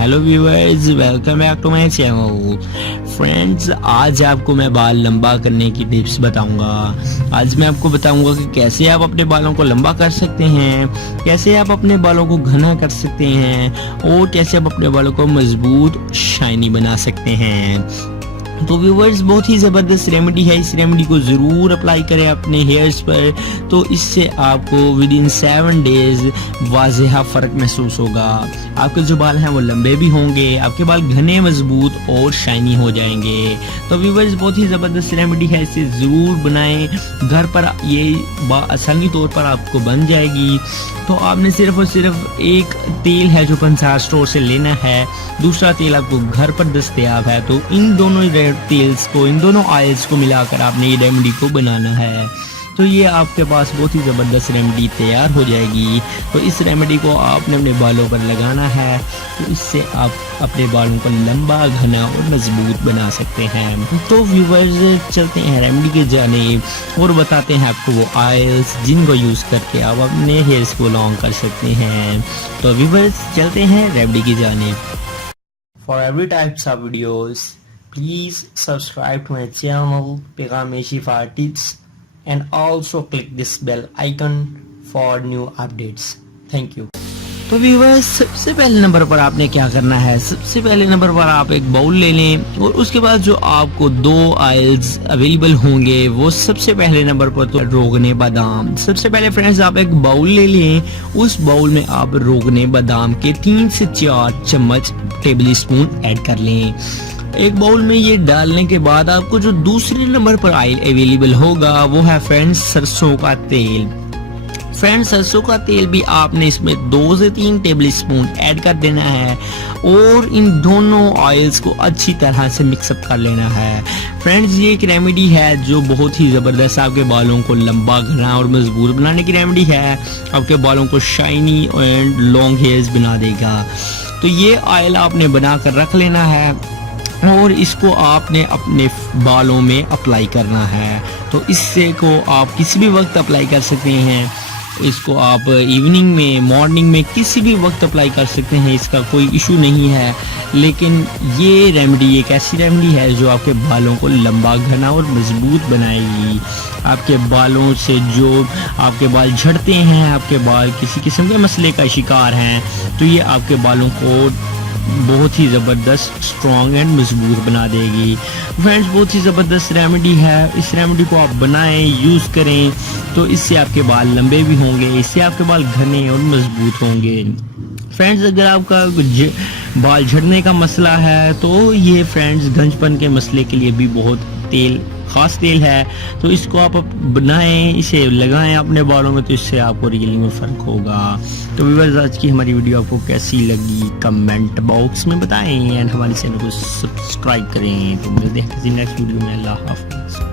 Hello viewers, welcome back to my channel. Friends, आज आपको मैं बाल लंबा करने की टिप्स बताऊंगा। आज मैं आपको बताऊंगा कि कैसे आप अपने बालों को लंबा कर सकते हैं, कैसे आप अपने बालों को घना कर सकते हैं और कैसे आप अपने बालों को मजबूत शाइनी बना सकते हैं। तो व्यूवर्स, बहुत ही ज़बरदस्त रेमेडी है। इस रेमेडी को ज़रूर अप्लाई करें अपने हेयर्स पर, तो इससे आपको विद इन 7 डेज वाज़ेह फ़र्क महसूस होगा। आपके जो बाल हैं वो लंबे भी होंगे, आपके बाल घने, मजबूत और शाइनी हो जाएंगे। तो व्यूवर्स, बहुत ही ज़बरदस्त रेमेडी है, इसे ज़रूर बनाएं घर पर। ये आसानी तौर पर आपको बन जाएगी। तो आपने सिर्फ और सिर्फ एक तेल है जो पंसार स्टोर से लेना है, दूसरा तेल आपको घर पर दस्तयाब है। तो इन दोनों तेल्स को, इन दोनों ऑयल्स को मिलाकर आपने ये रेमेडी को बनाना है। तो ये आपके पास बहुत ही ज़बरदस्त रेमेडी तैयार हो जाएगी। तो इस रेमेडी को आपने अपने बालों पर लगाना है, तो इससे आप अपने बालों को लंबा, घना और मजबूत बना सकते हैं। तो व्यूवर्स, चलते हैं रेमेडी के जानिब और बताते हैं आपको वो ऑयल्स जिनको यूज़ करके आप अपने हेयर्स को लॉन्ग कर सकते हैं। तो व्यूवर्स, चलते हैं रेमेडी की जानिब। For every types of videos please subscribe to my channel Pegam Shifa Tips and also click this bell icon for new updates. Thank you. तो व्यूअर्स, सबसे पहले नंबर पर आपने क्या करना है, सबसे पहले नंबर पर आप एक बाउल ले लें और उसके बाद जो आपको 2 ऑयल्स अवेलेबल होंगे वो सबसे पहले नंबर पर तो रोगने बादाम। सबसे पहले फ्रेंड्स, आप एक बाउल ले लें, उस बाउल में आप रोगने बादाम के 3 से 4 चम्मच टेबल स्पून ऐड कर लें। एक बाउल में ये डालने के बाद आपको जो दूसरे नंबर पर ऑयल अवेलेबल होगा वो है फ्रेंड्स सरसों का तेल। फ्रेंड्स, सरसों का तेल भी आपने इसमें 2 से 3 टेबल स्पून ऐड कर देना है और इन दोनों ऑयल्स को अच्छी तरह से मिक्सअप कर लेना है। फ्रेंड्स, ये एक रेमेडी है जो बहुत ही ज़बरदस्त आपके बालों को लंबा, घना और मजबूत बनाने की रेमेडी है। आपके बालों को शाइनी एंड लॉन्ग हेयर्स बना देगा। तो ये ऑयल आपने बना कर रख लेना है और इसको आपने अपने बालों में अप्लाई करना है। तो इससे को आप किसी भी वक्त अप्लाई कर सकते हैं। इसको आप इवनिंग में, मॉर्निंग में, किसी भी वक्त अप्लाई कर सकते हैं, इसका कोई इशू नहीं है। लेकिन ये रेमेडी एक ऐसी रेमेडी है जो आपके बालों को लंबा, घना और मजबूत बनाएगी। आपके बालों से जो आपके बाल झड़ते हैं, आपके बाल किसी किस्म के मसले का शिकार हैं, तो ये आपके बालों को बहुत ही ज़बरदस्त स्ट्रॉन्ग एंड मजबूत बना देगी। फ्रेंड्स, बहुत ही ज़बरदस्त रेमेडी है। इस रेमेडी को आप बनाएं, यूज़ करें, तो इससे आपके बाल लंबे भी होंगे, इससे आपके बाल घने और मजबूत होंगे। फ्रेंड्स, अगर आपका बाल झड़ने का मसला है तो ये फ्रेंड्स गंजपन के मसले के लिए भी बहुत ख़ास तेल है। तो इसको आप बनाएं, इसे लगाएं अपने बालों में, तो इससे आपको रियली में फ़र्क होगा। तो व्यूअर्स, आज की हमारी वीडियो आपको कैसी लगी कमेंट बॉक्स में बताएं एंड हमारे चैनल को सब्सक्राइब करें। तो मिलते हैं किसी नेक्स्ट वीडियो में। अल्लाह हाफ़िज़।